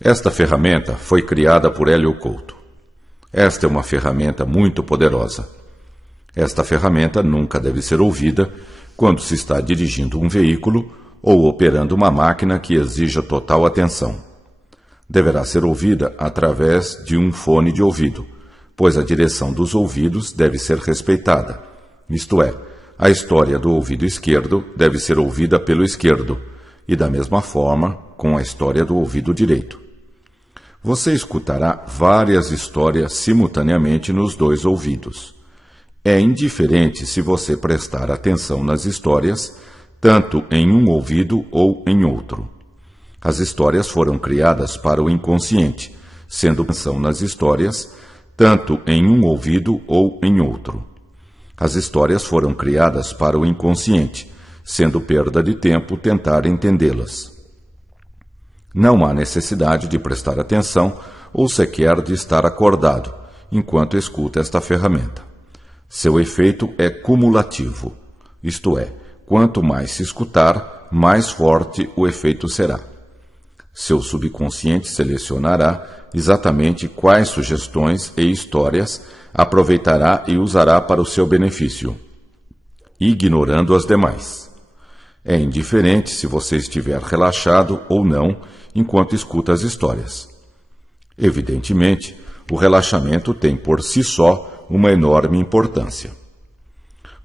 Esta ferramenta foi criada por Hélio Couto. Esta é uma ferramenta muito poderosa. Esta ferramenta nunca deve ser ouvida quando se está dirigindo um veículo ou operando uma máquina que exija total atenção. Deverá ser ouvida através de um fone de ouvido, pois a direção dos ouvidos deve ser respeitada. Isto é, a história do ouvido esquerdo deve ser ouvida pelo esquerdo, e da mesma forma com a história do ouvido direito. Você escutará várias histórias simultaneamente nos dois ouvidos. É indiferente se você prestar atenção nas histórias, tanto em um ouvido ou em outro. As histórias foram criadas para o inconsciente, sendo atenção nas histórias, tanto em um ouvido ou em outro. As histórias foram criadas para o inconsciente, sendo perda de tempo tentar entendê-las. Não há necessidade de prestar atenção ou sequer de estar acordado enquanto escuta esta ferramenta. Seu efeito é cumulativo, isto é, quanto mais se escutar, mais forte o efeito será. Seu subconsciente selecionará exatamente quais sugestões e histórias aproveitará e usará para o seu benefício, ignorando as demais. É indiferente se você estiver relaxado ou não enquanto escuta as histórias. Evidentemente, o relaxamento tem por si só uma enorme importância.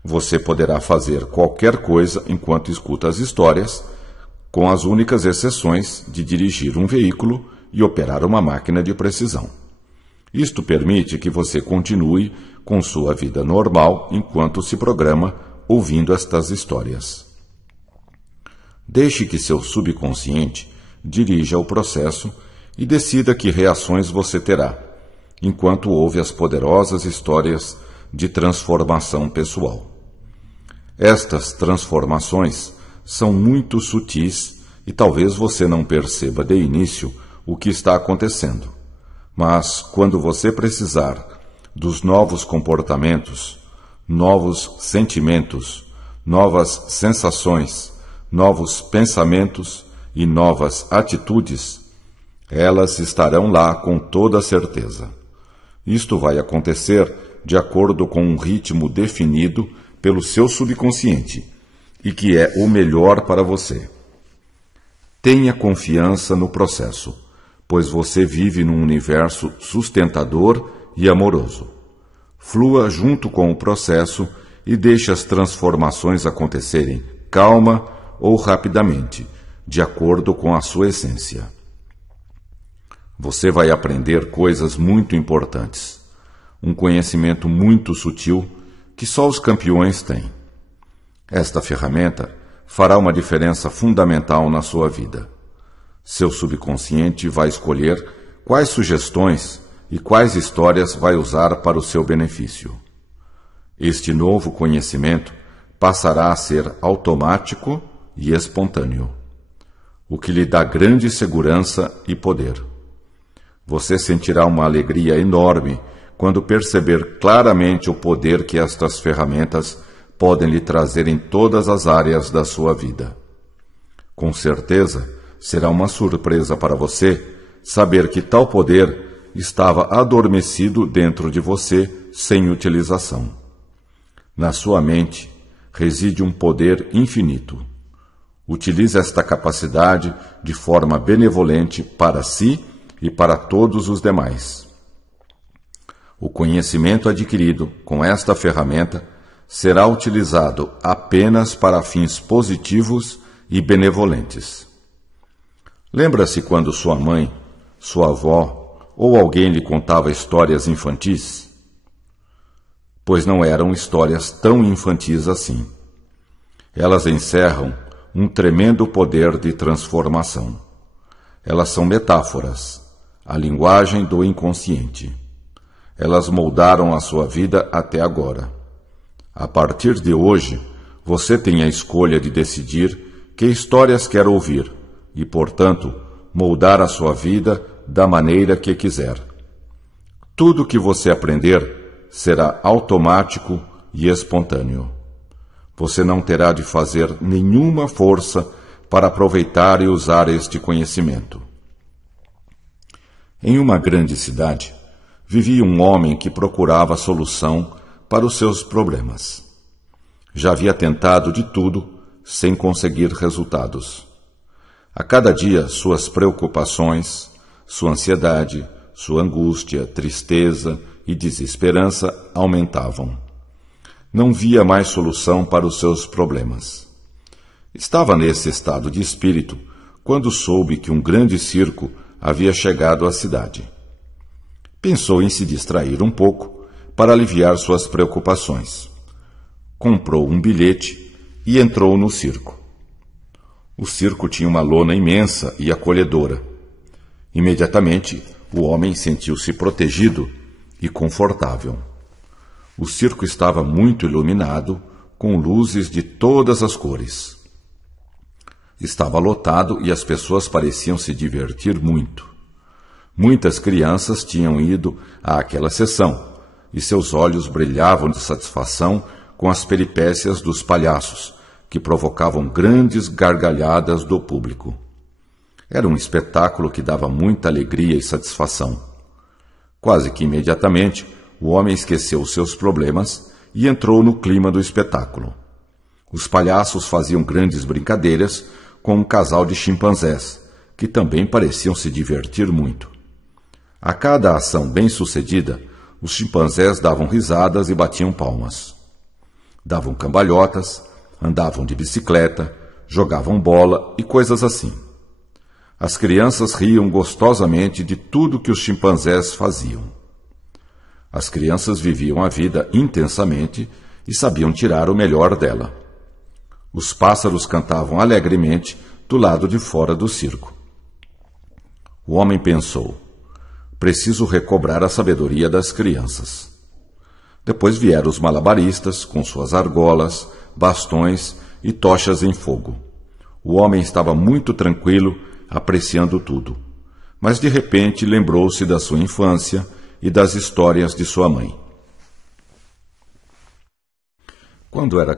Você poderá fazer qualquer coisa enquanto escuta as histórias, com as únicas exceções de dirigir um veículo e operar uma máquina de precisão. Isto permite que você continue com sua vida normal enquanto se programa ouvindo estas histórias. Deixe que seu subconsciente dirija o processo e decida que reações você terá, enquanto ouve as poderosas histórias de transformação pessoal. Estas transformações são muito sutis e talvez você não perceba de início o que está acontecendo. Mas, quando você precisar dos novos comportamentos, novos sentimentos, novas sensações, novos pensamentos e novas atitudes, elas estarão lá com toda certeza. Isto vai acontecer de acordo com um ritmo definido pelo seu subconsciente e que é o melhor para você. Tenha confiança no processo, pois você vive num universo sustentador e amoroso. Flua junto com o processo e deixe as transformações acontecerem calma ou rapidamente, de acordo com a sua essência. Você vai aprender coisas muito importantes, um conhecimento muito sutil que só os campeões têm. Esta ferramenta fará uma diferença fundamental na sua vida. Seu subconsciente vai escolher quais sugestões e quais histórias vai usar para o seu benefício. Este novo conhecimento passará a ser automático e espontâneo, o que lhe dá grande segurança e poder. Você sentirá uma alegria enorme quando perceber claramente o poder que estas ferramentas podem lhe trazer em todas as áreas da sua vida. Com certeza, será uma surpresa para você saber que tal poder estava adormecido dentro de você sem utilização. Na sua mente reside um poder infinito. Utilize esta capacidade de forma benevolente para si e para todos os demais. O conhecimento adquirido com esta ferramenta será utilizado apenas para fins positivos e benevolentes. Lembra-se quando sua mãe, sua avó ou alguém lhe contava histórias infantis? Pois não eram histórias tão infantis assim. Elas encerram um tremendo poder de transformação. Elas são metáforas, a linguagem do inconsciente. Elas moldaram a sua vida até agora. A partir de hoje, você tem a escolha de decidir que histórias quer ouvir e, portanto, moldar a sua vida da maneira que quiser. Tudo que você aprender será automático e espontâneo. Você não terá de fazer nenhuma força para aproveitar e usar este conhecimento. Em uma grande cidade, vivia um homem que procurava solução para os seus problemas. Já havia tentado de tudo sem conseguir resultados. A cada dia, suas preocupações, sua ansiedade, sua angústia, tristeza e desesperança aumentavam. Não via mais solução para os seus problemas. Estava nesse estado de espírito quando soube que um grande circo havia chegado à cidade. Pensou em se distrair um pouco para aliviar suas preocupações. Comprou um bilhete e entrou no circo. O circo tinha uma lona imensa e acolhedora. Imediatamente, o homem sentiu-se protegido e confortável. O circo estava muito iluminado, com luzes de todas as cores. Estava lotado e as pessoas pareciam se divertir muito. Muitas crianças tinham ido àquela sessão e seus olhos brilhavam de satisfação com as peripécias dos palhaços, que provocavam grandes gargalhadas do público. Era um espetáculo que dava muita alegria e satisfação. Quase que imediatamente, o homem esqueceu os seus problemas e entrou no clima do espetáculo. Os palhaços faziam grandes brincadeiras com um casal de chimpanzés, que também pareciam se divertir muito. A cada ação bem-sucedida, os chimpanzés davam risadas e batiam palmas. Davam cambalhotas, andavam de bicicleta, jogavam bola e coisas assim. As crianças riam gostosamente de tudo que os chimpanzés faziam. As crianças viviam a vida intensamente e sabiam tirar o melhor dela. Os pássaros cantavam alegremente do lado de fora do circo. O homem pensou: preciso recobrar a sabedoria das crianças. Depois vieram os malabaristas com suas argolas, bastões e tochas em fogo. O homem estava muito tranquilo, apreciando tudo. Mas de repente lembrou-se da sua infância e das histórias de sua mãe. Quando eu era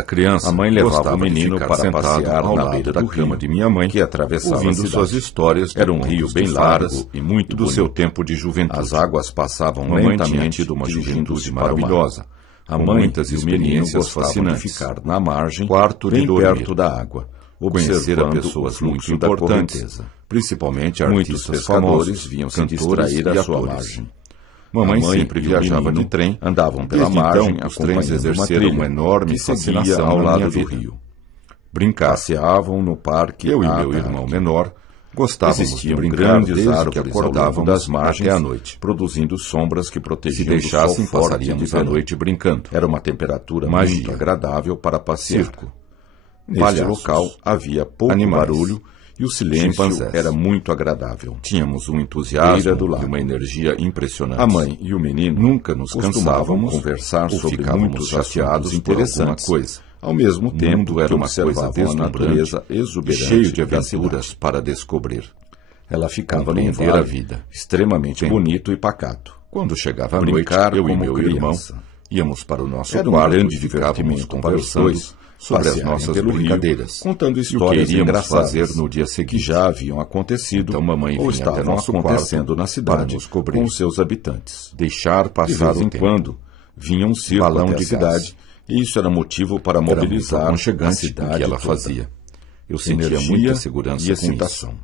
criança, a mãe levava o menino para passear ao lado da cama de minha mãe, que atravessava ouvindo suas histórias. Era um rio bem largo e muito do seu tempo de juventude. As águas passavam lentamente de uma juventude maravilhosa. A mãe muitas experiências fascinantes de ficar na margem, bem perto da água, observando pessoas muito importantes, principalmente artistas famosos, vinham se distrair à sua margem. Mamãe sempre viajava de trem, andavam pela margem, os trens exerceram uma enorme fascinação ao lado do rio. Passeavam no parque, eu e meu irmão menor gostávamos de brincar grandes árvores que acordavam das margens até a noite, produzindo sombras que protegiam. Se deixassem, passaríamos a noite brincando. Era uma temperatura muito agradável para passear. Neste local havia pouco barulho e o silêncio era muito agradável. Tínhamos um entusiasmo e uma energia impressionante. A mãe e o menino nunca nos cansávamos de conversar sobre muitos chateados interessantes coisa. Ao mesmo tempo, era uma coisa natureza exuberante, cheio de aventuras para descobrir. Ela ficava num vale a vida, extremamente bonito e pacato. Quando chegava a noite, eu e meu irmão íamos para o nosso quarto e ficávamos conversando sobre as nossas brincadeiras, contando histórias que iríamos fazer no dia seguinte, que já haviam acontecido, então mamãe ou estavam acontecendo na cidade com os seus habitantes. Deixar passar um quando vinha um circo balão de cidade, e isso era motivo para mobilizar a cidade que ela fazia. Eu sentia muita segurança e excitação.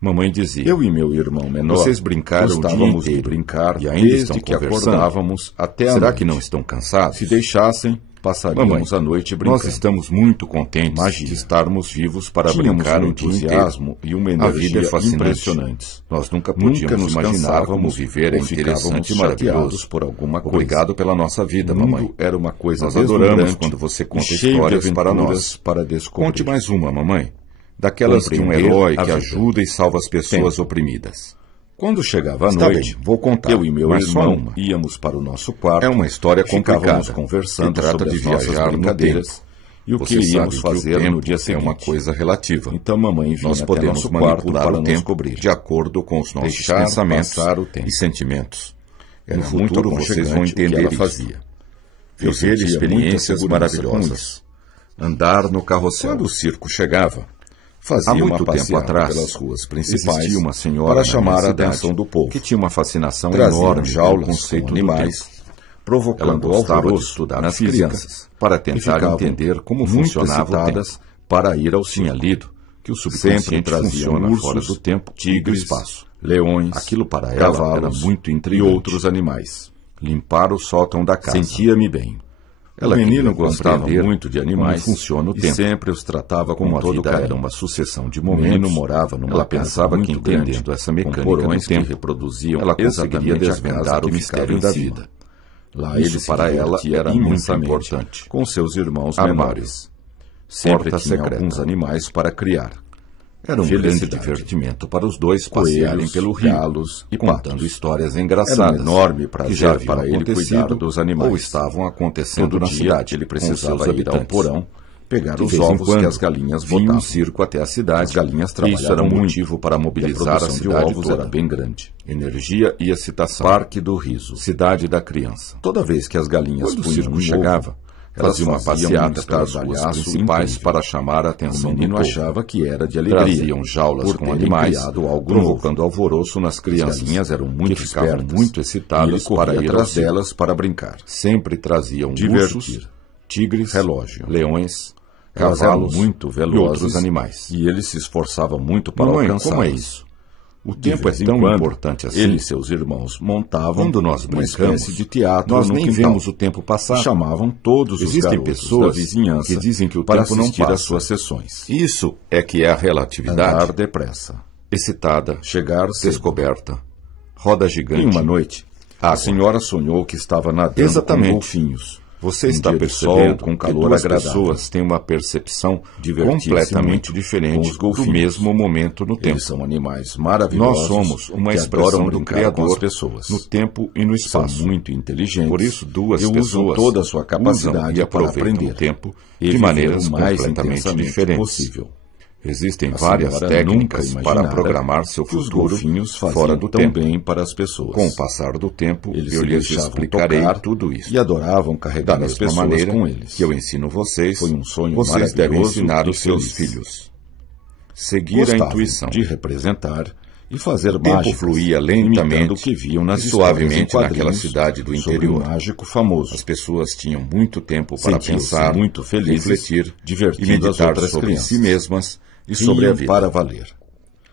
Mamãe dizia: eu e meu irmão menor, vocês brincaram gostávamos de brincar e ainda desde que acordávamos até a noite. Será que não estão cansados? Se deixassem, passaríamos a noite brincando. Nós estamos muito contentes de estarmos vivos para brincar um entusiasmo e uma energia impressionantes. Nós nunca podíamos imaginar como viver é interessante e maravilhoso por alguma coisa. Obrigado pela nossa vida, mamãe. Era uma coisa nós adoramos quando você conta histórias para nós, para descobrir. Conte mais uma, mamãe. Daquelas de um herói que ajuda e salva as pessoas oprimidas. Quando chegava a noite, vou contar. Eu e meu irmão íamos para o nosso quarto. É uma história complicada. Ficávamos conversando sobre as nossas brincadeiras e o que iríamos fazer no dia seguinte. É uma coisa relativa. Então mamãe vinha nós podemos manipular o tempo de acordo com os nossos pensamentos e sentimentos. No futuro vocês vão entender o que ela fazia. Viver experiências maravilhosas. Andar no carrossel. Quando o circo chegava, Fazia Há muito uma tempo passeata atrás, pelas ruas principais existia uma senhora para na chamar minha a cidade atenção do povo. que tinha uma fascinação Traziam enorme jaulas pelo conceito com do animais, tempo. Ela provocando gostava de alvoroço estudar nas física crianças, para que tentar ficavam entender como muito funcionava o tempo. excitadas para ir ao Tinha circo. lido que o Sempre subconsciente traziam funciona ursos, fora do tempo e do tigres, espaço. leões, Aquilo para ela era cavalos muito e intrigante. outros animais. Limpar o sótão da casa. Sentia-me bem. Ela O menino queria gostava compreender muito de animais como funciona o e tempo. sempre os tratava com Como a todo vida carinho. era uma sucessão de O menino momentos, morava numa ela casa pensava que muito grande, entendendo essa com mecânica porões do que tempo, reproduziam ela conseguiria exatamente a desvendar casa o que mistério ficava da em cima. vida. Lá Isso ele se para ela divertia era muito imensamente importante. com seus irmãos Armário. menores. Sempre Porta tinha secreta. alguns animais para criar. Era um grande Felicidade. divertimento para os dois passearem Coelhos, pelo rio, galos e contando patos. histórias Era engraçadas um enorme que prazer já haviam para ele acontecido cuidar dos animais. ou estavam acontecendo Todo na dia cidade. ele com precisava seus ir ao habitantes. porão, pegar De os vez em ovos quando, que as galinhas vinha botavam. um circo até a cidade. As galinhas e trabalhavam isso era um muito, motivo para e a mobilizar a produção de cidade ovos toda. era bem grande. Energia e excitação. Parque do Riso. Cidade da criança. Toda vez que as galinhas Quando o punham circo um chegava, ovo, elas fazia uma faziam passeata um pelas ruas estardalhaço principais incrível. para chamar a O atenção do menino povo. achava que era de alegria, Traziam jaulas por com terem animais, criado algo provocando novo. alvoroço nas crianças. As galinhas eram muito que ficavam espertas, muito e excitadas ele para corria ir atrás ao circo. delas para brincar. Sempre traziam Divertir, ursos, tigres, relógio, leões, Elas eram cavalos muito e velozes outros animais. e ele se esforçava muito para Mamãe, alcançá-las. como é isso? O De tempo é vez em tão quando, importante assim. ele e seus irmãos montavam Quando nós uma brincamos, espécie de teatro nós no nem quintal. vemos o tempo passar. E chamavam todos os Existem garotos pessoas da vizinhança que dizem que o para tempo não assistir às passa. suas sessões. Isso é que é a relatividade. Andar depressa, Excitada, chegar cedo. descoberta, roda gigante. Em uma noite, a Água. senhora sonhou que estava nadando Exatamente. com golfinhos. Você Um está dia de percebendo sol, com que calor duas agradável. pessoas têm uma percepção Divertir-se completamente muito diferente com os do golfinhos. mesmo momento no tempo. Eles são animais maravilhosos. Nós somos uma que expressão adoram do brincar Criador com as pessoas. no tempo e no São espaço. muito inteligentes. Por isso, duas e usam pessoas toda a sua usam capacidade e para aproveitam aprender o tempo e de viver maneiras o mais completamente intensamente diferentes. possível. Existem A várias senhora técnicas nunca para imaginara programar seu que os futuro golfinhos faziam fora do tão tempo. bem para as pessoas. Com o passar do tempo, Eles eu se lhes deixavam explicarei tocar tudo isso. e adoravam carregar Da as mesma pessoas maneira com eles. que eu ensino vocês, Foi um sonho vocês devem maravilhoso ensinar e os seus feliz. filhos. Seguir a Gostavam intuição. de representar e fazer O tempo mágicas, fluía imitando lentamente o que viam nas e suavemente histórias em naquela quadrinhos cidade do sobre interior. um mágico famoso. As pessoas tinham muito tempo para Sentiam-se pensar, muito felizes, refletir e divertindo as meditar outras sobre crianças. si mesmas e sobre a Riam vida. para valer.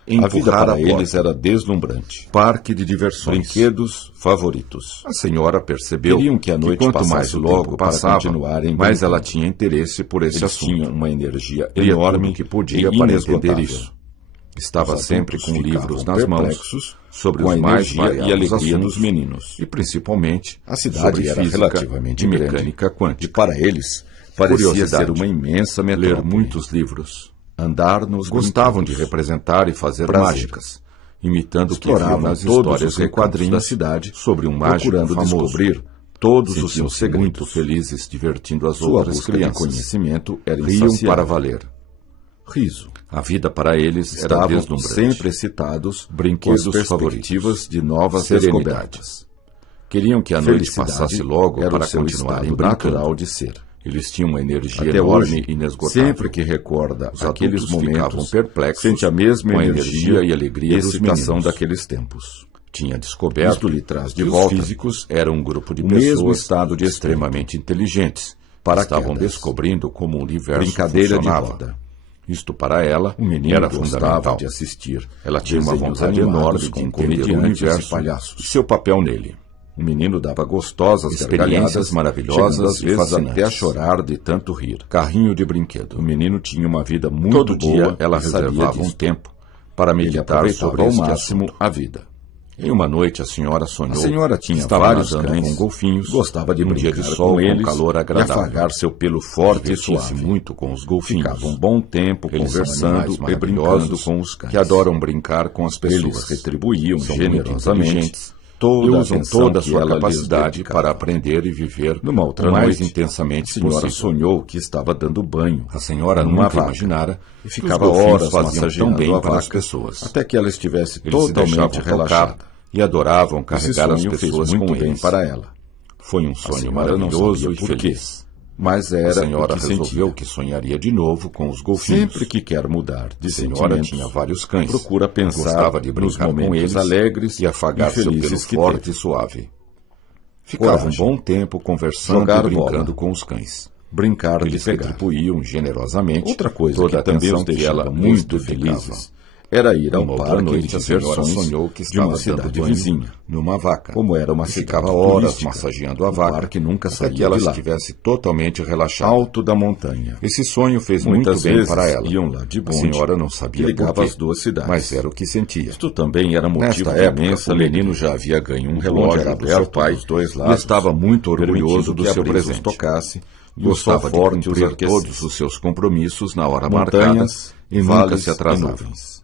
A vida Empurrar para a eles porta. era deslumbrante. Parque de diversões. Brinquedos favoritos. A senhora percebeu Queriam que a noite quanto passasse mais logo logo para passava, continuarem mais brincando. ela tinha interesse por esse Eles assunto. tinham uma energia Lia enorme tudo que podia e para entender inesgotável. isso. Estava Os sempre adultos com livros ficavam nas mãos perplexos sobre com os a mais energia e variados alegria assuntos dos meninos. e principalmente A cidade sobre era física relativamente e grande, mecânica e quântica. para eles parecia Curiosidade. ser uma imensa Ler metrópole. muitos livros. Andar nos Gostavam de brinquedos. representar e fazer Prazer. mágicas, imitando o que viam Exploravam nas todos histórias os em recantos quadrinhos da cidade, sobre um mágico procurando famoso. descobrir todos os seus Sentiam-se segredos. muito felizes divertindo as Sua outras busca de crianças. conhecimento era Riam insaciável. para valer. Riso. A vida para eles era Estavam deslumbrante. sempre excitados Brinquedos com as perspectivas favoritos. de novas Serenidade. descobertas. Queriam que a noite Felicidade passasse logo era para o seu continuarem estado brincando. natural de ser. Eles tinham uma energia Até enorme hoje, e inesgotável. sempre que recorda Os aqueles adultos ficavam momentos, perplexos sente a mesma com a energia energia e alegria e dos excitação meninos. daqueles tempos. Tinha descoberto Isto lhe traz de que volta os físicos eram um grupo de o mesmo pessoas estado de extremamente inteligentes Paraquedas. estavam descobrindo como o universo Brincadeira de funcionava. roda. Isto para ela O menino era gostava fundamental. de assistir. Ela tinha uma desenhos vontade animados enorme com de entender o comediantes universo e palhaços. e seu papel nele. O menino dava gostosas Experiências gargalhadas, maravilhosas, chegando às às vezes vezes até a fascinantes. chorar de tanto rir. Carrinho de brinquedo. O menino tinha uma vida muito Todo boa dia ela e sabia reservava um disto. tempo para Ele meditar aproveitava sobre ao este máximo assunto. a vida. Em uma noite a senhora sonhou A senhora tinha que estava vários nadando cães, com golfinhos, gostava de num brincar dia de sol com eles calor e agradável. afagar seu pelo forte e Divertia-se suave. muito com os golfinhos. Ficava um bom tempo Eles são conversando animais e brincando maravilhosos com os cães. que adoram brincar com as pessoas. Eles retribuíam São muito generosamente inteligentes e toda a usam atenção toda a que sua ela lhes capacidade dedicava. para aprender e viver Numa outra o mais noite, intensamente a senhora possível. sonhou que estava dando banho. A senhora numa nunca vaca imaginara e que ficava os golfinhos horas faziam massageando tão bem a para as vaca, pessoas. até que ela estivesse Eles se totalmente deixavam relaxada. tocar e adoravam Esse carregar as sonho pessoas fez muito com bem eles. para ela. Foi um A sonho senhora não maravilhoso sabia e por quê. feliz. Mas era A senhora o que resolveu sentia. que sonharia de novo com os golfinhos. Sempre que quer mudar de A senhora sentimento, tinha vários cães. procura pensar Gostava de nos brincar com momentos eles alegres e afagar seu pelo felizes que forte teve. e suave. Ficava Coragem. um bom tempo conversando Jogar e brincando bola. com os cães. Brincar de Eles pegar. retribuíam generosamente Outra coisa toda que a também atenção os que deixava ela muito lhes dedicava. felizes era ir ao Uma outra parque noite, de a senhora diversões sonhou que de uma estava cidade dando banho vizinha. numa vaca. Como era uma E cidade ficava horas turística, massageando a o vaca parque nunca até saía que ela de lá. estivesse totalmente relaxada. Alto da montanha. Esse sonho fez Muitas muito bem vezes para ela. iam lá de A bonde, senhora não que sabia ligava por quê, as duas cidades. mas era o que sentia. Isto também era motivo Nesta de época, imensa o menino alegria. já havia ganho um bonde relógio era do seu aberto pai dos dois e lados, estava muito orgulhoso permitindo do que a seu brisa presente. tocasse e Gostava o de sol forte os cumprir aquecesse. todos os seus compromissos na hora marcada Montanhas, e nunca vales se e atrasava. nuvens.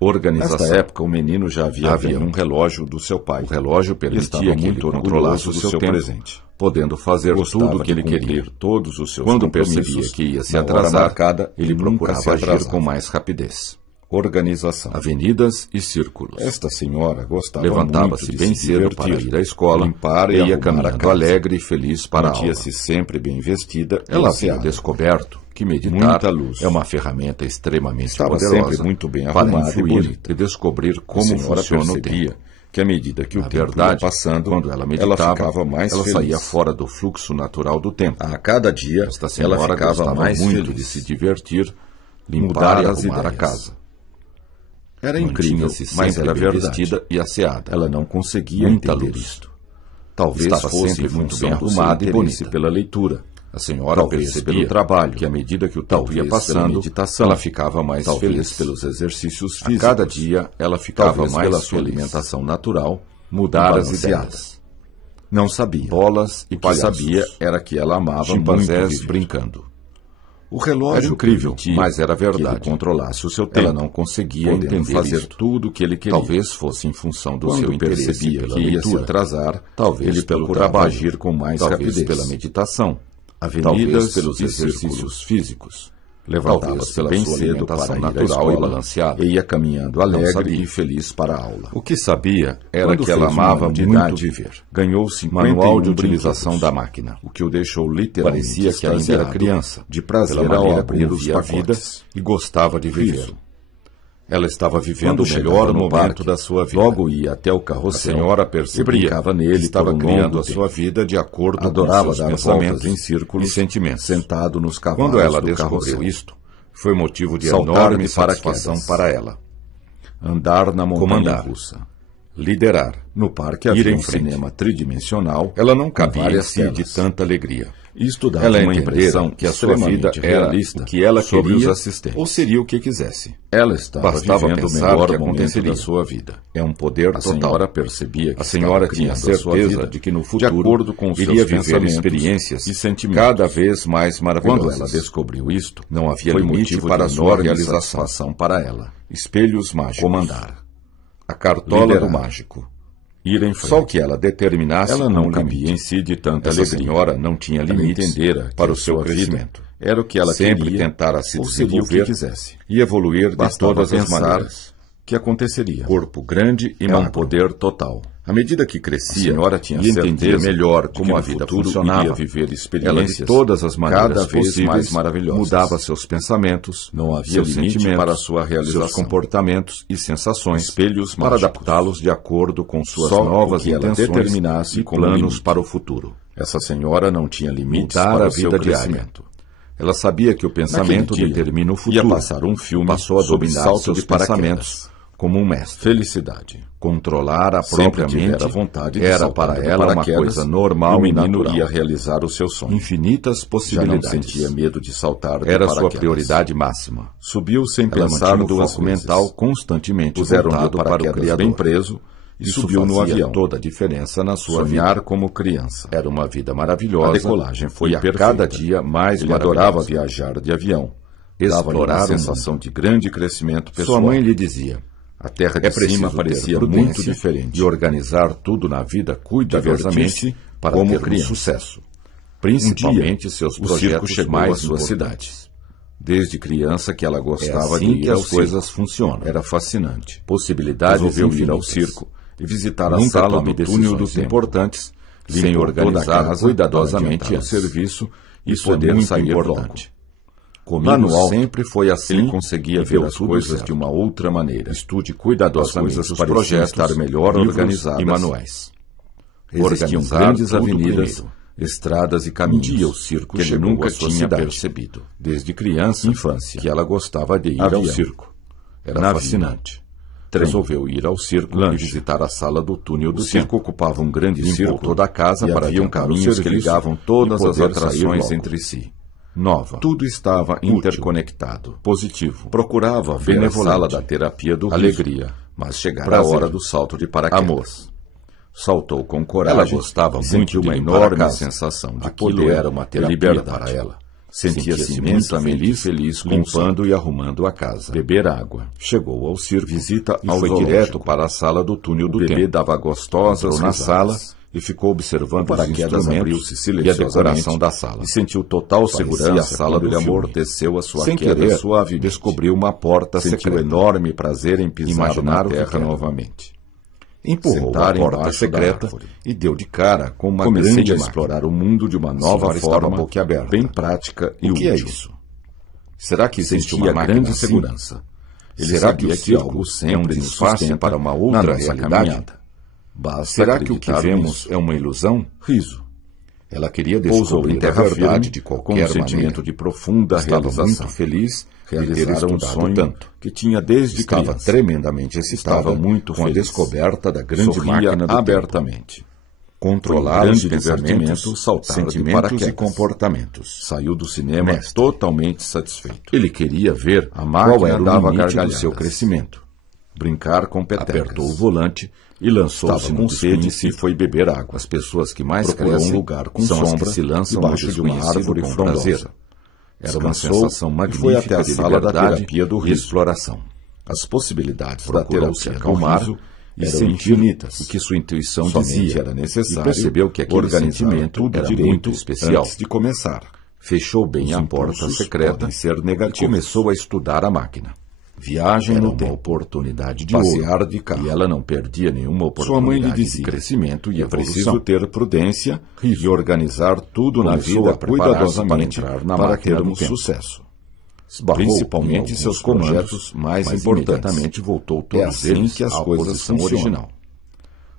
Organização. Nesta época, o menino já havia Havia um relógio do seu pai. O relógio permitia que ele controlasse o seu presente, podendo fazer tudo o que ele queria. Todos os seus Quando compromissos, percebia que ia se na hora atrasar, marcada, ele nunca procurava se agir atrasava. com mais rapidez. Organização. Avenidas e círculos. Esta senhora gostava Levantava-se muito de bem se cedo para divertir, ir à escola, limpar e ia arrumar a caminhando casa. alegre e feliz para a aula. Mantia-se sempre bem vestida e Ela havia asseada. descoberto que meditar Muita luz. é uma ferramenta extremamente Estava poderosa sempre muito bem para arrumada e influir bonita. e descobrir A como senhora funciona o percebia tempo. que à medida que o Na tempo verdade, ia passando, quando ela meditava, ficava mais ela feliz. saía fora do fluxo natural do tempo. A cada dia, Esta ela senhora ficava gostava mais muito feliz. de se divertir, Mudar limpar e as arrumar a ideias. casa. Era incrível, Mantinha-se mas sempre era bem verdade. vestida e asseada. Ela não conseguia Muita entender luz. isto. Talvez Estava fosse sempre em muito função bem do arrumada seu e interesse bonita. pela leitura. A senhora Talvez percebia pelo trabalho, que à medida que o tempo talvez ia pela passando, meditação, ela ficava mais talvez feliz. pelos exercícios A físicos. cada dia ela ficava Talvez mais pela sua feliz. alimentação natural, Mudar as balanceada. ideias. Não sabia. Bolas e O que palhaços. sabia era que ela amava muito Chimpanzés viver. brincando. O Era relógio incrível, permitia mas era que ele verdade. controlasse o seu tempo. Ela não conseguia podendo entender fazer isto. tudo o que ele queria. Talvez fosse em função do Quando seu interesse percebia pela que ia se leitura. atrasar, Talvez ele pelo procurava trabalho, agir com mais talvez rapidez. pela meditação, Talvez avenidas pelos e exercícios círculos. físicos. Talvez Levantava-se pela bem sua cedo alimentação para ir à natural escola e balanceada. e ia caminhando Não alegre sabia. e feliz para a aula. O que sabia era Quando que ela fez um amava ano de muito idade, viver. ganhou 51 Manual de utilização brinquedos, da máquina. o que o deixou literalmente Parecia que ainda era extasiado criança, de prazer pela ao maneira abrir como os via a vida pacotes. e gostava de viver. Riso. Ela estava vivendo Quando o melhor chegava no momento parque, da sua vida. logo ia até o A carrossel senhora e percebia brincava nele que estava por um criando longo a sua tempo. vida de acordo Adorava com seus dar pensamentos voltas em círculos, e sentimentos. sentado nos cavalos Quando ela do descobriu carrossel. isto, foi motivo de Saltar enorme de satisfação paraquedas. para ela. Andar na montanha Comandar. russa. Liderar. No parque Ir havia em um frente. cinema tridimensional. Ela não com cabia em várias si de telas. tanta alegria. Isto dava Ela uma entendera impressão que a sua vida extremamente era realista o que ela sobre queria os assistentes. ou seria o que quisesse. Ela estava Bastava vivendo o pensar melhor que momento aconteceria. da sua vida. É um poder A total. senhora percebia que A senhora estava tinha criando a sua certeza vida de que no de futuro acordo com os iria seus viver pensamentos experiências e sentimentos. cada vez mais maravilhosas. Quando ela descobriu isto, Não havia foi limite motivo para de a sua enorme realização. satisfação para ela. Espelhos mágicos. Comandar. A cartola Liderar. do mágico. Ir em frente. Só o que ela determinasse Ela não com cabia limite. em si de tanta Essa alegria. senhora não tinha Ela limites entendera que para o a seu sua vida crescimento. Era o que ela Sempre queria, tentara se ou seria o que desenvolver quisesse. e evoluir de Bastava todas as pensar maneiras. que aconteceria. Corpo grande e É um magro. poder total. À medida que A crescia, senhora tinha e entendia certeza melhor de como que a no vida futuro funcionava, iria viver ela de experiências todas as maneiras cada vez possíveis mais maravilhosas. mudava seus pensamentos, Não havia seus limite sentimentos, para a sua realização. seus comportamentos e sensações, Espelhos para mágicos. adaptá-los de acordo com suas Só novas o que ela intenções determinasse e como planos limite. para o futuro. Essa senhora não tinha limites Mudar para a o seu vida crescimento. diária. Ela sabia que o pensamento Naquele dia, determina o futuro. ia passar um filme Passou a sobre dominar salto seus de paraquedas. pensamentos como um mestre. Felicidade. Controlar a Sempre própria tivera mente vontade de era saltar para de ela uma paraquedas, coisa normal e e o menino natural. ia realizar o seu sonho. Infinitas Já não possibilidades. sentia medo de saltar de Era sua paraquedas. prioridade máxima. Subiu sem Ela pensar mantinha o duas foco vezes. mental constantemente Puseram-lhe o voltado para o paraquedas Criador. bem preso e Isso subiu no fazia avião. toda a diferença na sua Sonhar vida. como criança. Era uma vida maravilhosa. A decolagem foi e a perfeita. cada dia mais Ele maravilhosa. adorava viajar de avião. Dava-lhe uma Explorar o sensação de grande crescimento pessoal. Sua mãe lhe dizia: a terra de É preciso cima ter parecia prudência muito diferente e e organizar tudo na vida cuidadosamente Divertir-se para como ter criança. sucesso. Principalmente Seus o circo projetos chegou mais à sua importantes. cidade. Desde criança que ela gostava assim de ir que ao as coisas circo. funcionam. Era fascinante. Possibilidades Resolveu ir ao infinitas. circo e visitar a Nunca sala tome do túnel do decisões tempo. importantes sem Sem organizar organizar cuidadosamente cuidadosamente o antes. serviço e poder sair logo. Comigo sempre foi assim. Ele conseguia ver as coisas de uma outra maneira. Estude cuidadosamente os projetos, estar melhor organizados e manuais. Existiam grandes avenidas, estradas e caminhos que o circo que ele nunca tinha percebido. Desde criança, infância, que ela gostava de ir ao circo. Era fascinante. Resolveu ir ao circo e visitar a sala do túnel do circo. Ocupava um grande círculo toda a casa para haviam caminhos que ligavam todas as atrações entre si. Nova. Tudo estava interconectado. Positivo. Procurava ver a sala da terapia do alegria, mas chegara a hora do salto de paraquedas. Amor. Saltou com coragem. Ela gostava muito de uma enorme sensação de poder. Era uma terapia para ela. Sentia-se imensamente feliz limpando e arrumando a casa. Beber água. Chegou ao circo, visita e foi direto para a sala do túnel do tempo. O bebê dava gostosas na sala e ficou observando os instrumentos e a decoração da sala. E sentiu total segurança. A sala do amor desceu a sua queda suave. Descobriu uma porta secreta. Sentiu enorme prazer em pisar na terra novamente. Empurrou a porta secreta e deu de cara com uma grande máquina. A explorar o mundo de uma nova forma, bem prática e útil. O que é isso? Será que existe uma grande segurança? Ele sabia que algo sempre nos passa para uma outra realidade. Será que o que vemos é uma ilusão? Riso. Ela queria descobrir a verdade de qualquer maneira. Com um sentimento de profunda realização. Estava muito feliz de ter estudado um sonho tanto, que tinha desde criança. Estava tremendamente excitada muito com a descoberta da grande máquina abertamente. Controlava os pensamentos, sentimentos e comportamentos. Saiu do cinema totalmente satisfeito. Ele queria ver a máquina dava gargalhada do seu crescimento. Brincar com petecas. Apertou o volante e lançou-se com sede e foi beber água. As pessoas que mais crescem um lugar com sombra se lançam debaixo de uma árvore frondosa. Era uma sensação magnífica foi até a sala da terapia do riso e exploração. As possibilidades da terapia acalmar eram infinitas. O que sua intuição dizia era necessário. E percebeu que aquele sentimento era muito especial. Antes de começar, fechou bem a porta secreta e começou a estudar a máquina. Viagem no tempo, oportunidade de passear de carro. E ela não perdia nenhuma oportunidade. Sua mãe lhe dizia: crescimento e preciso ter prudência e organizar tudo na vida cuidadosamente para termos sucesso. Principalmente seus projetos mais importantes. Voltou todos eles que as coisas são original.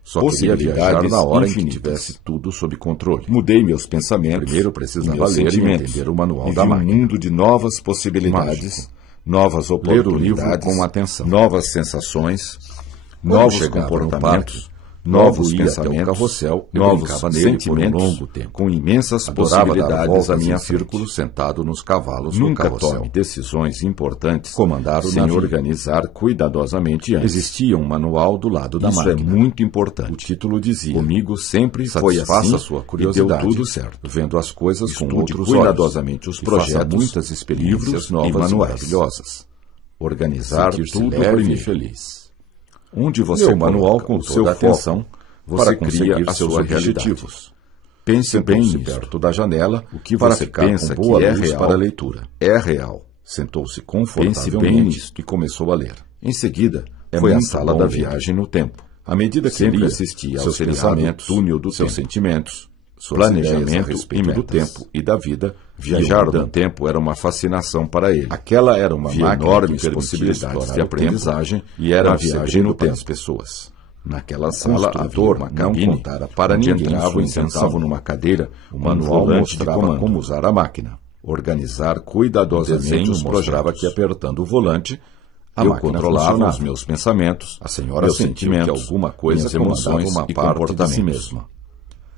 Só queria viajar na hora em que tivesse tudo sob controle. Mudei meus pensamentos. Primeiro precisava ler e entender o manual da máquina. Um mundo de novas possibilidades. Novas oportunidades, ler o livro com atenção, novas sensações, novos comportamentos, novos pensamentos, carrossel, novos sentimentos, por um longo tempo, com imensas possibilidades a minha círculo sentado nos cavalos no carrossel. Nunca tome decisões importantes, comandar sem organizar cuidadosamente antes. Existia um manual do lado da máquina. Isso é muito importante. O título dizia: comigo sempre foi assim, sua curiosidade, e deu tudo certo. Vendo as coisas com outros cuidadosamente olhos, os projetos, muitas experiências novas e manuais maravilhosas. Organizar tudo leve e feliz. Onde você manual com toda a atenção, você cria os seus objetivos. Pense bem perto da janela, o que você pensa que é real para a leitura. É real. Sentou-se confortavelmente e começou a ler. Em seguida, foi à sala da viagem no tempo. À medida que ele assistia aos pensamentos, túnel dos seus sentimentos, planejamento do tempo e da vida, viajar no tempo era uma fascinação para ele. Aquela era uma enorme possibilidade de aprendizagem e era uma viagem no tempo das pessoas. Naquela sala, a dor não contara para ninguém. Entravam e sentavam numa cadeira, o manual mostrava como usar a máquina. Organizar cuidadosamente os mostrava que apertando o volante, eu controlava os meus pensamentos, a senhora sentia que alguma coisa comandava uma parte de si mesma.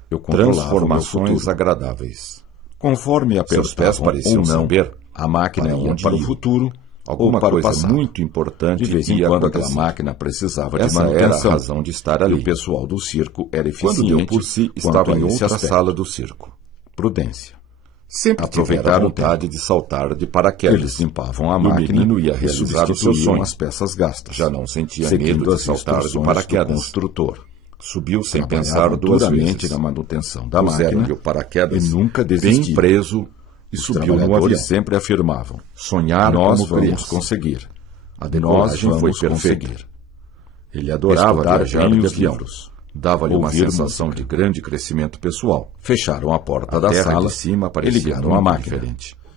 Eu transformações agradáveis. Conforme seus pés pareciam saber, a máquina ia para o futuro, alguma coisa muito importante, de vez em quando aquela máquina precisava de manutenção. Essa era a razão de estar ali. E o pessoal do circo era eficiente. Quando deu por si, estava em outra sala do circo. Prudência. Sempre aproveitar a vontade de saltar de paraquedas. Eles limpavam a máquina e ia realizar o seu sonho. As peças gastas. Já não sentia medo de saltar de paraquedas. Construtor. Subiu sem pensar duramente na manutenção da máquina, o paraquedas, e nunca desistiu. Bem preso, e subiu no avião. Sempre afirmavam: sonhar nós vamos conseguir. A decolagem foi perfeita. Ele adorava viajar de avião. Dava-lhe uma sensação de grande crescimento pessoal. Fecharam a porta da sala de cima e ligaram a máquina.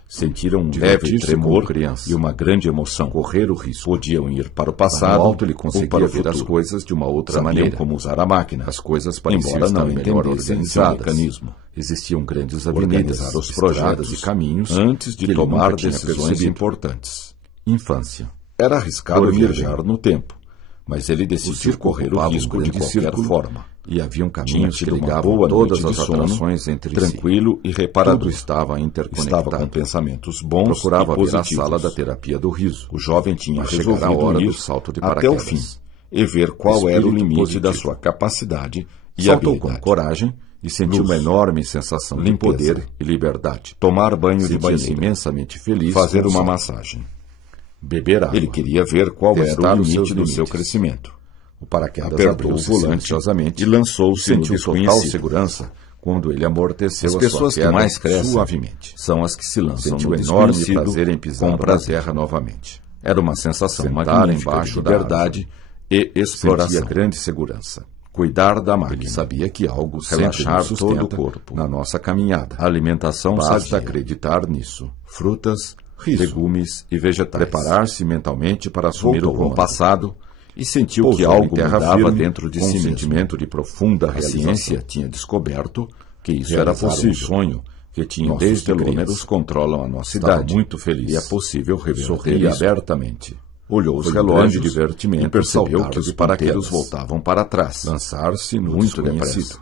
Sentiram um leve tremor e uma grande emoção. Correr o risco. Podiam ir para o passado, alto ele conseguia ver as coisas de uma outra Sabiam maneira. como usar a máquina. As coisas pareciam Embora estar não melhor entendessem organizadas. seu mecanismo. Existiam grandes avenidas, Organizar os projetos e caminhos antes de que ele tomar nunca tinha decisões percebido. importantes. Infância. Era arriscado Dormir viajar bem. no tempo, Mas ele decidiu correr o ocupava risco um de grande qualquer círculo, forma. E haviam caminhos que tido uma ligavam boa todas noite as de sono, atrações entre tranquilo si. e reparador. Tudo estava interconectado. Estava com pensamentos bons Procurava e ver a positivos. sala da terapia do riso. O jovem tinha Mas chegará a resolvido hora ir do salto de até o paraquedas. fim e ver qual era o Espírito limite da positivo. sua capacidade e Saltou habilidade. com coragem e sentiu Luz. uma enorme sensação de Limpeza. poder e liberdade. Tomar banho de Sentia-se banheiro, imensamente feliz. fazer com o uma sol. massagem. Beber água. Ele queria ver qual era Testar o os limite seus do seu limites. crescimento. O paraquedas Apertou abriu o volante silenciosamente e lançou-se no sentiu total desconhecido. segurança quando ele amorteceu As a pessoas sua que queda mais crescem suavemente. São as que se lançam Sentiu no enorme desconhecido prazer em pisar com na prazer. terra novamente. Era uma sensação Sentar magnífica embaixo de da liberdade e exploração. Sentia grande segurança. Cuidar da máquina. Ele Sabia que algo relaxar sempre todo o sustenta corpo. na nossa caminhada. A alimentação Basta basta acreditar nisso. Frutas, Riso. legumes e vegetais. Preparar-se mentalmente para assumir Voltou o ao comando. Passado e sentiu Pousou que em algo terra mudava firme dentro de com si si mesmo. mesmo. Sentimento de profunda realização. ciência tinha descoberto que isso era Realizar um possível. sonho Que tinham Nossos desde telômeros criança. Controlam a nossa Estava idade. muito feliz. E é possível reverter Sorria isso. abertamente. Olhou os Foi um relógios grande divertimento e percebeu saltar que os de paraquedas ponteiros voltavam para trás. Lançar-se no Muito desconhecido. depressa.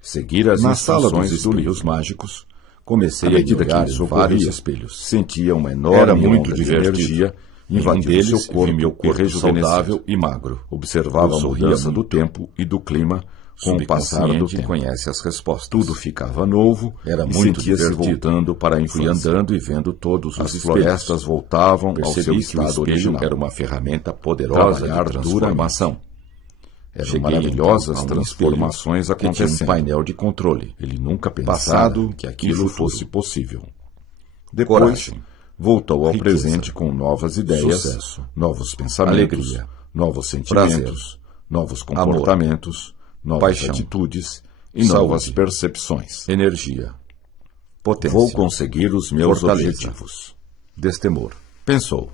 Seguir as Na sala dos instruções do espelhos livro mágicos, comecei À a medida olhar que em socorria, vários espelhos. Sentia uma enorme Era muito onda de divertido. energia Em um invadindo deles, seu vi corpo, meu corpo rejuvenescido, saudável e magro. Observava Eu a sorria mudança do muito. tempo e do clima. Com o passar do tempo, conhece as respostas. Tudo ficava novo, Era e muito sentia-se divertido. voltando para a Fui infância. andando e vendo todos As os florestas florestas voltavam ao Percebi seu que o estado espelho original. era uma ferramenta poderosa Trabalhar de transformação. Eram Cheguei, maravilhosas então, a um transformações espelho que tinha um acontecendo. Painel de controle. Ele nunca pensara Passado que e aquilo futuro. fosse possível. Depois, Coragem. voltou ao Riqueza. presente com novas ideias, Sucesso. novos pensamentos, Alegria. novos sentimentos, novos comportamentos, novas Paixão. atitudes e Saúde. novas percepções. Energia. Potência. Vou conseguir os meus Fortaleza. objetivos. Destemor. Pensou.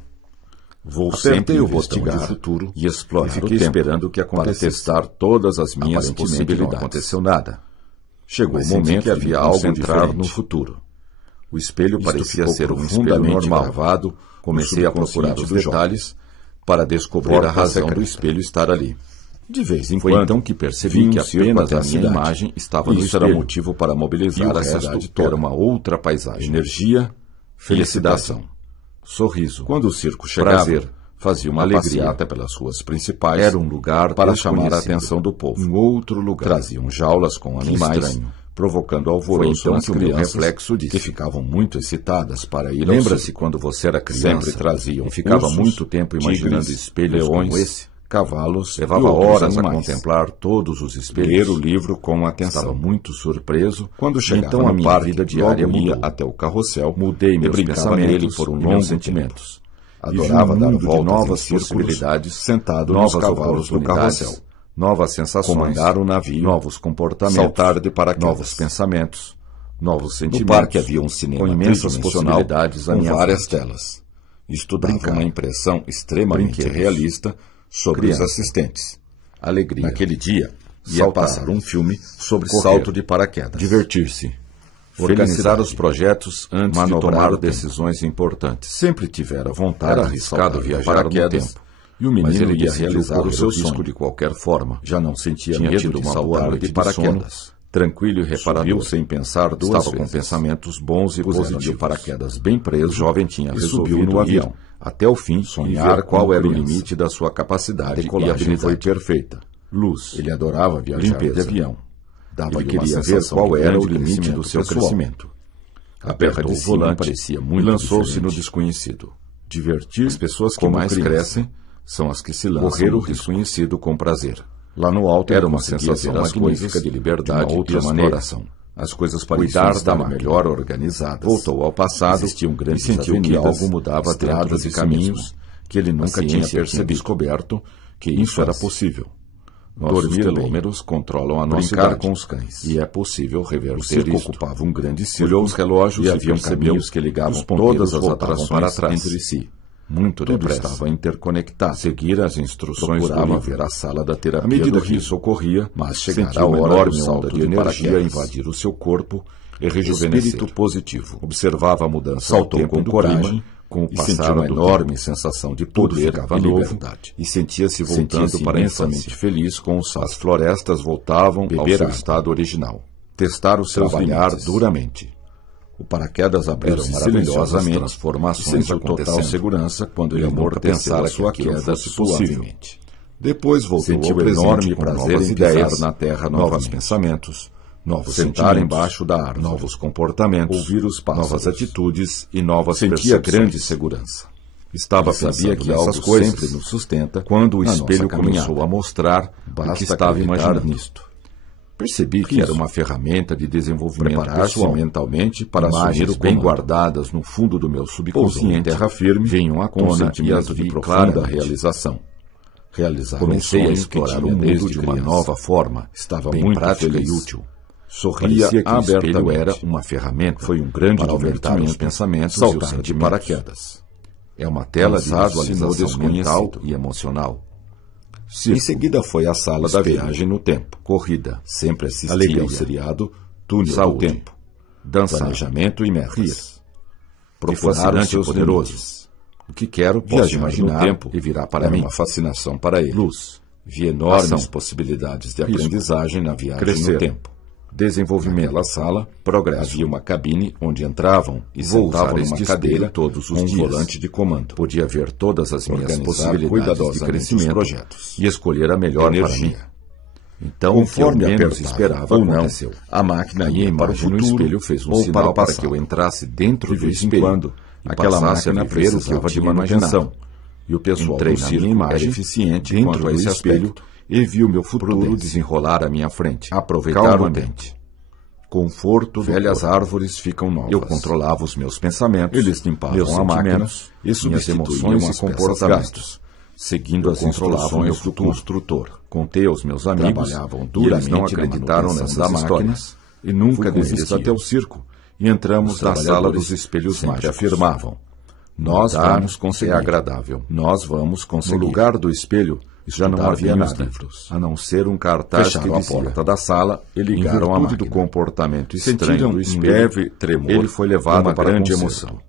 Vou Apertei sempre o botão investigar de futuro e explorar e fiquei o tempo esperando que para acontecesse. testar todas as minhas Aparentemente possibilidades. não aconteceu nada. Chegou Mas o senti momento que havia de algo concentrar diferente. no futuro. O espelho Isto parecia ficou ser um espelho profundamente normal. gravado Comecei a procurar os subconsciente do detalhes para descobrir Porta a razão secreta. do espelho estar ali. De vez em Foi quando, então que vi percebi um que circo apenas até a a minha cidade. imagem estava no Isso espelho. era Motivo para E mobilizar o a resto cidade toda. era uma outra paisagem. Energia, felicidade, sorriso. Quando o circo chegava, Prazer. fazia uma Alegria. passeata pelas ruas principais. Era um lugar para chamar a desconhecido. atenção do povo. Um outro lugar. Traziam jaulas com animais, estranho. provocando alvoroço Foi então nas que o meu crianças, reflexo disse. que ficavam muito excitadas para ir ao Lembra-se circo. Quando você era criança, Sempre traziam e ficava ursos, muito tempo imaginando tigres, espelhos leões, como esse, cavalos, e levava outros horas a animais. contemplar todos os espelhos, Ler ler o livro com atenção. Estava muito surpreso Quando chegava então no a minha parque, vida diária logo ia mudou. até o carrossel, mudei meus brincava pensamentos nele por um e longo meus tempo. sentimentos. Adorava Adorava dar dar voltas voltas em novas círculos, possibilidades, sentado novas nos cavalos do oportunidades, carrossel. novas sensações, Comandar o navio, novos comportamentos, saltar de paraquedas. novos pensamentos, novos sentimentos. No parque havia um cinema com imensas tridimensional possibilidades à com minha várias frente. telas. Isto dava Brincar. uma impressão extremamente Brinquedos. realista sobre Criança. os assistentes. Alegria. Naquele dia, ia Saltar. passar um filme sobre Correr. salto de paraquedas. Divertir-se. Organizar Felicidade. os projetos antes Manobrar de tomar o tempo. decisões importantes. Sempre tivera vontade Era de arriscado saltar viajar paraquedas, no tempo. e o menino Mas ele ia decidiu realizar correr o seu o risco sonho de qualquer forma. Já não sentia Tinha medo tido de uma saltar boa noite de paraquedas. Tranquilo e reparador, sem pensar duas Estava vezes. Com pensamentos bons e Puseram-lhe positivos. o paraquedas bem preso, o jovem tinha e resolvido subiu no ir avião. até o fim, Sonhar e ver qual como era o criança. limite da sua capacidade, A decolagem e a habilidade foi perfeita. Luz. Ele adorava viajar Limpeza. de avião. Dava-lhe Ele queria uma ver sensação qual de era o grande limite do crescimento seu pessoal. crescimento. A Apertou terra o de cima volante parecia e muito lançou-se no diferente. desconhecido. Divertir as pessoas que como mais criança. crescem são as que se lançam Correr o no risco. desconhecido com prazer. Lá no alto Era ele uma conseguia sensação ver as magnífica coisas de liberdade de uma outra e maneira. exploração. As coisas pareciam Cuidar da estar máquina. melhor organizadas. Voltou ao passado Existiam grandes e sentiu que avenidas, algo mudava dentro estradas de e caminhos mesmo. que ele nunca ciência tinha tinha percebido. Descoberto que isso era possível. Nossos telômeros controlam a nossa idade com os cães. E é possível reverter o circo isto. Ocupava um grande círculo. Olhou os relógios e havia caminhos que ligavam todas as atrações para trás. entre si. Muito Tudo depressa. estava interconectado. Seguir as instruções do Procurava livro. ver a sala da terapia. À medida do que rio. isso ocorria, Mas chegara sentia a uma hora enorme do salto onda de de energia paraquedas. invadir o seu corpo e rejuvenescer. Espírito positivo. Observava a mudança Saltou do tempo com e do coragem, clima, com o e passar sentiu uma do enorme tempo. sensação de Tudo poder ficava e novo, liberdade. e sentia-se voltando Sentia-se para a imensamente infância. feliz com o salto. As florestas voltavam ao Beber seu água. estado original. Testar os seus Trabalhar limites. duramente. O paraquedas abriu-se Eram silenciosamente, maravilhosas transformações e sentiu total acontecendo. segurança quando Ele ele nunca nunca pensara pensara que sua aquilo queda fosse possível. suavemente. Depois voltou Sentiu ao presente enorme com prazer novas em ideias pisar na terra novos novamente. pensamentos, novos Sentar sentimentos, embaixo da árvore. novos comportamentos, Ouvir os pássaros. novas atitudes e novas Sentia percepções. grande segurança. Estava Ele sabia pensando que nessas algo coisas sempre nos sustenta quando o na espelho nossa começou caminhada. a mostrar o Basta que estava acreditar imaginando. nisto. Percebi que era uma ferramenta de desenvolvimento Preparar-se pessoal. mentalmente para Imagens assumir o bem comando. guardadas no fundo do meu Pousou em subconsciente terra firme, vinham à com um tona e sentimento as de vi profunda claramente. realização. Realizar Comecei um a sonho explorar que o tinha mundo desde de uma criança. nova forma, Estava bem muito prática feliz. e útil. Sorria Parecia que o espelho abertamente. era uma ferramenta Foi um grande para aumentar divertimento os pensamentos e saltar os de sentimentos. paraquedas. É uma tela de Lançado no visualização mental desconhecido. e emocional. Em seguida foi à sala da Espelho. viagem no tempo. Corrida, Sempre assistia alegria, ao seriado Túnel saúde, do Tempo. dançar, Planejamento e metas. rir, Procurar os fascinante seus e poderoso. limites. O que quero pode Viajar imaginar no tempo e virá para era mim. uma fascinação para ele. Luz, Via enormes ação, possibilidades de risco, aprendizagem na viagem crescer, no tempo. desenvolvimento, Naquela sala, progresso. havia uma cabine onde entravam e Vou sentavam usar numa este cadeira espelho todos os com um dias. volante de comando. Podia ver todas as minhas Organizar possibilidades de cuidadosamente crescimento os projetos. e escolher a melhor Energia. para mim. Então, Conforme o que eu menos apertava esperava ou não, aconteceu. a máquina A minha ia para o imagem no futuro espelho fez um ou sinal para o para passado. que eu entrasse dentro De do vez em espelho. quando, E aquela passasse a máquina viver o que eu precisava de tinha manutenção. imaginado. E o pessoal Entrei do na circo minha imagem era eficiente dentro quanto a desse esse espelho aspecto e viu meu futuro Prudência. desenrolar à minha frente. Aproveitar Calmamente. o ambiente. Conforto Velhas corpo. árvores ficam novas. Eu controlava os meus pensamentos, Eles limpavam meus a máquina sentimentos e substituíam emoções as e peças comportamentos. gastas, seguindo Eu as controlava o meu instruções do futuro. construtor. Contei aos meus amigos Trabalhavam e eles duramente não na acreditaram manutenção nessas das histórias máquinas e nunca Fui com eles desistiam. até o circo e entramos Os na sala trabalhadores dos espelhos sempre mágicos. afirmavam, Nós mudar vamos conseguir. é agradável. Nós vamos conseguir. No lugar do espelho já não Estudar havia bem os nada, livros. a não ser um cartaz Fecharam que a dizia, porta da sala e ligaram a em virtude máquina. do comportamento Sentiram estranho do um espelho, leve tremor, ele foi levado uma para grande concerto. emoção.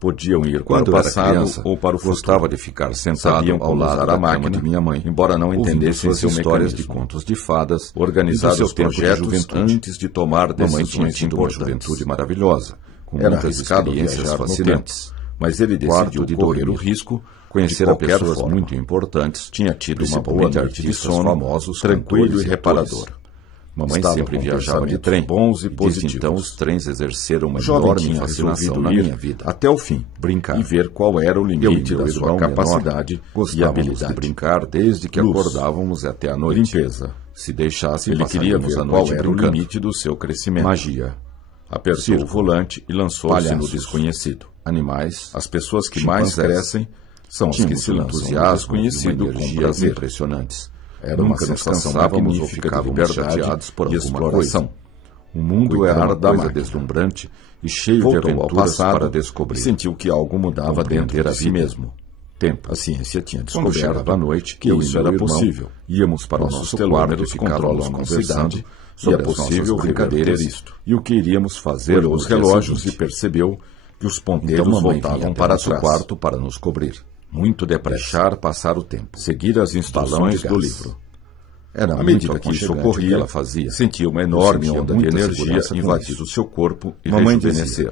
Podiam ir Quando para o era passado criança, ou para o futuro. gostava de ficar sentado Sabiam ao como lado usar da a cama máquina, de minha mãe, embora não ouvindo entendessem suas seu histórias de mecanismo. contos de fadas, Organizar e dos seus tempos de projetos juventude. antes de tomar Mamãe tinha decisões tido uma importantes. juventude maravilhosa, com Era muitas arriscado experiências viajar no fascinantes, mas ele Quarto decidiu de correr o dormir. risco, Conhecer de a qualquer pessoas forma. muito importantes, Tinha tido uma boa principalmente noite de artistas sono, famosos, tranquilo cantores e e reparador. atores. Mamãe Estava sempre com viajava de pensamentos trem bons e desde positivos. então os trens exerceram uma O jovem enorme tinha fascinação resolvido na ir minha vida. até o fim, Brincar. e ver qual era o Eu e limite meu da irmão sua menor capacidade e gostávamos habilidade. de brincar desde que Luz. acordávamos até a noite. Limpeza. Se deixasse, Ele queria passaríamos ver a qual noite era o brincando. limite do seu crescimento. Magia. Apertou Circo. o volante e lançou-se no Palhaços. desconhecido. Animais. As pessoas que mais Chimpanzés. crescem são as que Tínhamos se um lançam no entusiasmo desconhecido e uma com energia prazer. impressionantes. Era Nunca uma nos sensação cansávamos ou magnífica de ficávamos liberdade chateados por e alguma exploração. coisa. O mundo Cuidar era uma da coisa máquina. deslumbrante e cheio Voltou de ao aventuras passado para descobrir. e sentiu que algo mudava dentro Compreender de a si vida. mesmo. Tempo. A ciência tinha Quando descoberto chegava a noite, que eu e isso meu era irmão possível. íamos para o Nossos nosso quarto e telômeros ficávamos controlam a conversando nossa idade sobre e é as nossas possível brincadeiras reverter isto. e o que iríamos fazer Olhou nos os relógios dias seguintes. e percebeu que os ponteiros Então mamãe voltavam vinha para até trás. nosso quarto para nos cobrir. Muito depressa. Deixar passar o tempo. Seguir as instruções de do gás. livro. Era À muito medida que isso aconchegante o ocorria, ela fazia. sentia uma enorme sentia onda de muita energia segurança com invadir isso. o seu corpo e Mamãe rejuvenescer. dizia,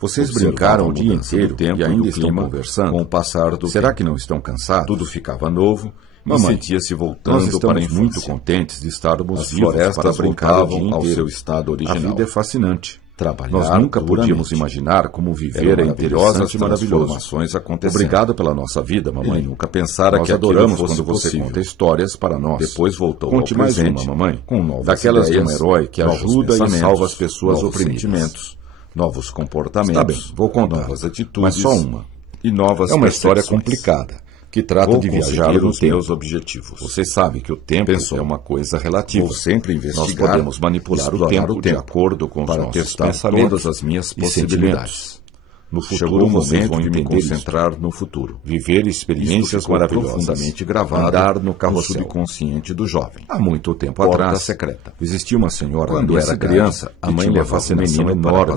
Vocês Observavam brincaram o a dia mudança do inteiro tempo e ainda do estão clima conversando. com o passar do Será tempo. que não estão cansados? Tudo ficava novo Mamãe, e sentia-se nós voltando estamos para a infância. muito contentes de estarmos As vivos florestas para brincar o voltavam dia ao inteiro. seu estado original. A vida é fascinante. Trabalhar Nós nunca podíamos duramente. imaginar como viver Era em maravilhosas interessante e maravilhoso. transformações acontecendo. Obrigado pela nossa vida, mamãe. Ele nunca pensara Nós que adoramos aquilo fosse quando você possível. conta histórias para nós. Depois voltou Conte ao mais presente, uma, mamãe. com novas Daquelas de um ideias, herói que novos ajuda e pensamentos, salva as pessoas novos oprimidas. sentimentos, novos comportamentos. Está bem, vou contar. Novas atitudes. Mas só uma. E novas É uma história percepções. complicada, que trata de viajar nos meus objetivos. Você sabe que o tempo é uma coisa relativa. Vou sempre investigar. Nós podemos manipular o tempo de acordo com os nossos pensamentos, todas as minhas possibilidades. No futuro, vocês vão me concentrar no futuro, viver experiências maravilhosas, profundamente gravadas, andar no carrossel subconsciente do jovem. Há muito tempo Porta atrás, secreta. Existia uma senhora Quando era criança, a mãe levava um menino enorme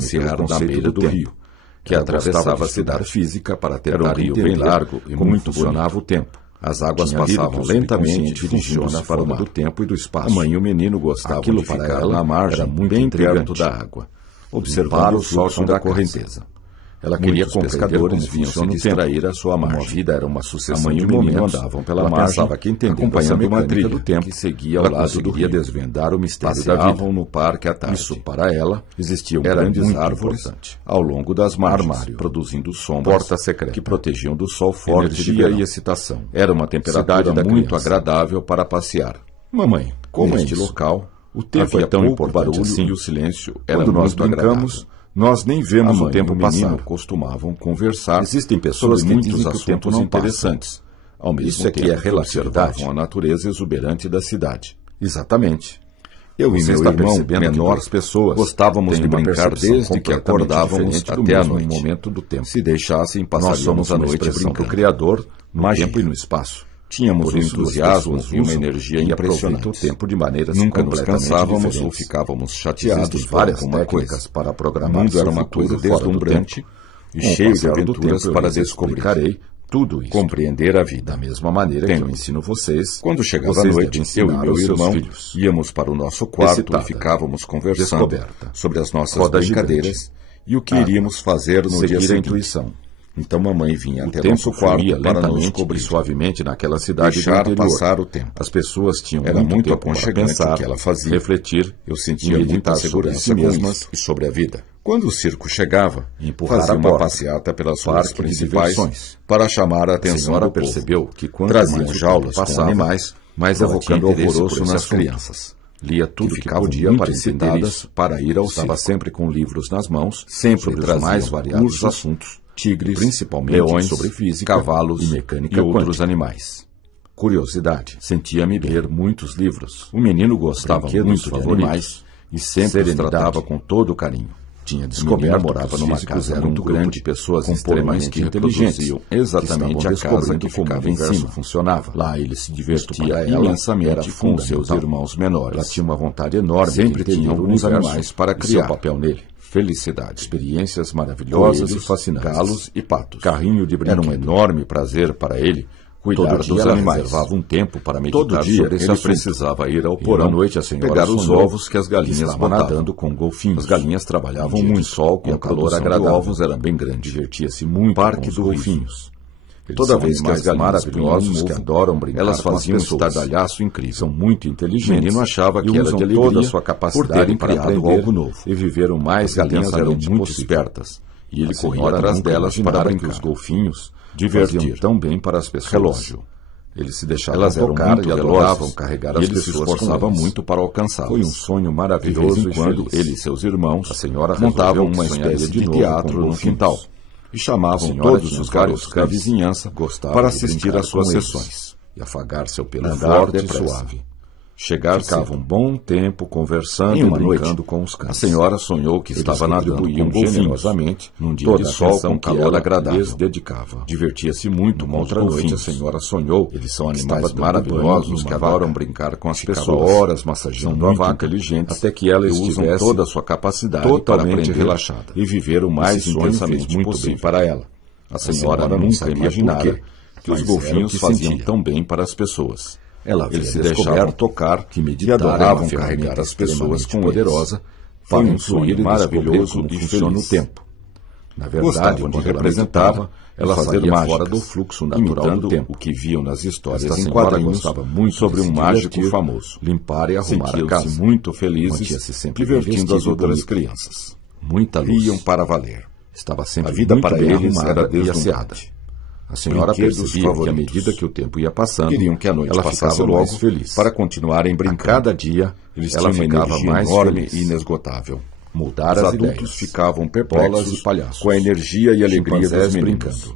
na beira do rio, que atravessava a cidade física para tentar rio bem largo e como muito funcionava o tempo. As águas passavam lentamente, dirigindo-se para o mar do tempo e do espaço. A mãe e o menino gostavam Aquilo de para ficar ela na margem, era muito bem intrigante. perto da água, Observar o fluxo da correnteza. Ela queria Muitos pescadores vinham se distrair à sua margem. A vida era uma sucessão A mãe de e o menino momentos. andavam pela Ela margem, pensava que entendendo acompanhando uma trilha do tempo que seguia ao lado do rio. desvendar o mistério da Passeavam vida. no parque à tarde. Isso, para ela, existiam Era grandes muito árvores importante. ao longo das margens, Armário, produzindo sombras porta secreta, que protegiam do sol forte de energia verão. e excitação. Era uma temperatura Cidade da muito criança. agradável para passear. Mamãe, como é Neste isso? local, o tempo Havia é tão pouco importante barulho assim. e o silêncio Era Quando nós muito brincamos, agradável. nós nem vemos A mãe o tempo e o menino passar. Costumavam conversar. Existem pessoas sobre que muitos dizem que o tempo assuntos não interessantes. Ao mesmo Isso é tempo que é relatividade. observavam a natureza exuberante da cidade. Exatamente. Eu e Você meu está irmão, percebendo que menores pessoas, gostávamos têm de uma brincar percepção desde que completamente acordávamos diferente do até a mesmo noite. momento do tempo. Se deixassem, Nós passaríamos somos a uma noite expressão do brincando. Criador, no Magia. tempo e no espaço. Tínhamos Por um isso, entusiasmo duas pessoas e uma usam energia e impressionante. aproveitam o tempo de maneiras Nunca nos completamente cansávamos ou diferentes. ficávamos chateados Existem por várias alguma técnicas coisa. para O programar mundo seu era uma futuro coisa fora do deslumbrante tempo. e Com o cheio de passar do aventuras tempo, eu para lhes descobrir. explicarei tudo isso. Compreender a vida. Da mesma maneira Tenho que eu ensino vocês, Quando chegava a vocês noite, devem eu e ensinar meu aos seus irmão filhos. íamos para o nosso quarto Excitada. e ficávamos conversando Descoberta. sobre as nossas Roda brincadeiras gigante. e o que Ah, iríamos fazer no dia seguir a seguinte. intuição. Então mamãe vinha O até tempo nosso quarto fluía para nos lentamente cobrir. e suavemente naquela cidade Deixar do interior. passar o tempo. As pessoas tinham Era muito tempo para aconchegante pensar, o que ela fazia. refletir, Eu sentia muita meditar sobre segurança si com mesmas isso. e sobre a vida. Quando o circo chegava, Empurrar fazia a uma porta. passeata pelas Parque ruas de principais diversões. para chamar a A atenção senhora do povo. percebeu que quanto Traziam mais o jaulas tempo com passava, animais, mais ela tinha provocando interesse alvoroço por esse nas assunto. crianças. Lia tudo Que que ficavam podia muito para entender excitadas isso, para ir ao Estava circo. sempre com livros nas mãos, Sempre sobre os traziam mais variados ursos, assuntos, tigres, principalmente leões, sobre física, cavalos e mecânica e outros quântica. animais. Curiosidade. Sentia-me ler muitos livros. O menino gostava Brinquedos muito de favoritos. animais e sempre os Serenidade. tratava com todo o carinho. Tinha Descoberto descoberto que morava os numa físicos casa eram muito um grupo grande de pessoas com extremamente porões que inteligentes, reproduziam exatamente que a estavam casa descobrindo que como ficava o em universo cima. funcionava. Lá ele se divertia para ela imensamente era com seus fundamental. irmãos menores. Ela tinha uma vontade enorme Sempre de entender tinha o alguns universo animais para e criar. seu papel nele. Felicidade. Experiências maravilhosas Coelhos, e fascinantes. galos e patos. Carrinho de Era um brinquedo. enorme prazer para ele cuidar Todo dos dia ela animais. reservava um tempo para meditar Todo dia sobre esse ele assunto. precisava ir ao E porão à noite a senhora pegar os sonhou ovos que as galinhas estava botavam. nadando com golfinhos. As galinhas trabalhavam Um dia de muito, sol e com a calor produção de agradável. ovos era bem grande. Divertia-se muito Parque com os do golfinhos. Eles Toda são vez que as animais galinhas maravilhosos punham um que ovo, adoram brincar elas com as faziam um pessoas. estardalhaço incrível. São muito O inteligentes. menino achava que e era usam de alegria toda a sua por capacidade terem para criado aprender algo novo. e viver o mais As galinhas eram intensamente muito possível. espertas, e ele A corria senhora atrás nunca delas para imaginara brincar. que os golfinhos Divertir. faziam tão bem para as pessoas. Relógio. Eles se deixavam Elas eram tocar muito e velozes, adoravam carregar e as ele se pessoas esforçava com eles. muito para alcançá-las. Foi um sonho De maravilhoso vez em e quando, feliz. ele e seus irmãos A senhora montavam resolveu que uma sonharia espécie de de novo teatro com no golfinhos. quintal e A chamavam senhora todos tinha os vários garotos da cães, vizinhança gostava para de assistir brincar às suas com eles sessões. e afagar seu pelo Andar forte e depressa. suave. Chegar Ficava cedo. um bom tempo conversando Em e uma brincando noite, com os cães. a senhora sonhou que Eles estava nadando retribuíam com golfinhos generosamente num dia toda de a sol atenção com que calor ela agradável. lhes dedicava. Divertia-se muito Uma com outra os noite, a golfinhos. senhora sonhou Eles são que animais estava dando maravilhosos banho que numa adoram vaca. brincar com as Ficava pessoas. horas São massageando a muito vaca, inteligentes até que ela e usam estivesse toda a sua capacidade para totalmente aprender relaxada e viver o mais Esse sonho intensamente fez muito possível bem para ela. A senhora não nunca sabia imaginara por quê, que os mas golfinhos era o que faziam sentia. tão bem para as pessoas. Ela havia Eles se descoberto deixavam tocar, que e meditar era uma adoravam ferramenta carregar as pessoas extremamente com poderosa Foi para um influir sonho e maravilhoso descobrir e como funciona feliz. o tempo. Na Gostavam verdade, de quando representava, representava, ela fazer fazia mágicas, fora do fluxo natural imitando do tempo. o que viam nas histórias Esta em senhora quadrinhos gostava muito sobre de um se mágico divertir, famoso. limpar e arrumar a Sentiu-se casa. muito felizes, Mantia-se sempre divertindo bem as outras vestido e bonita. crianças. Muita luz. Riam para valer. Estava sempre A vida muito para bem eles arrumada era e deslumbrante. asseada. A senhora Brinquedos percebia que à favoritos. medida que o tempo ia passando, Queriam que a noite ela passasse ficava logo mais feliz. para continuarem brincando. A cada dia, Eles ela tinham uma ficava energia mais enorme feliz. e inesgotável. Mudar Os as adultos ideias. ficavam Bolas perplexos e palhaços. com a energia e alegria dos Chimpanzés meninos. brincando.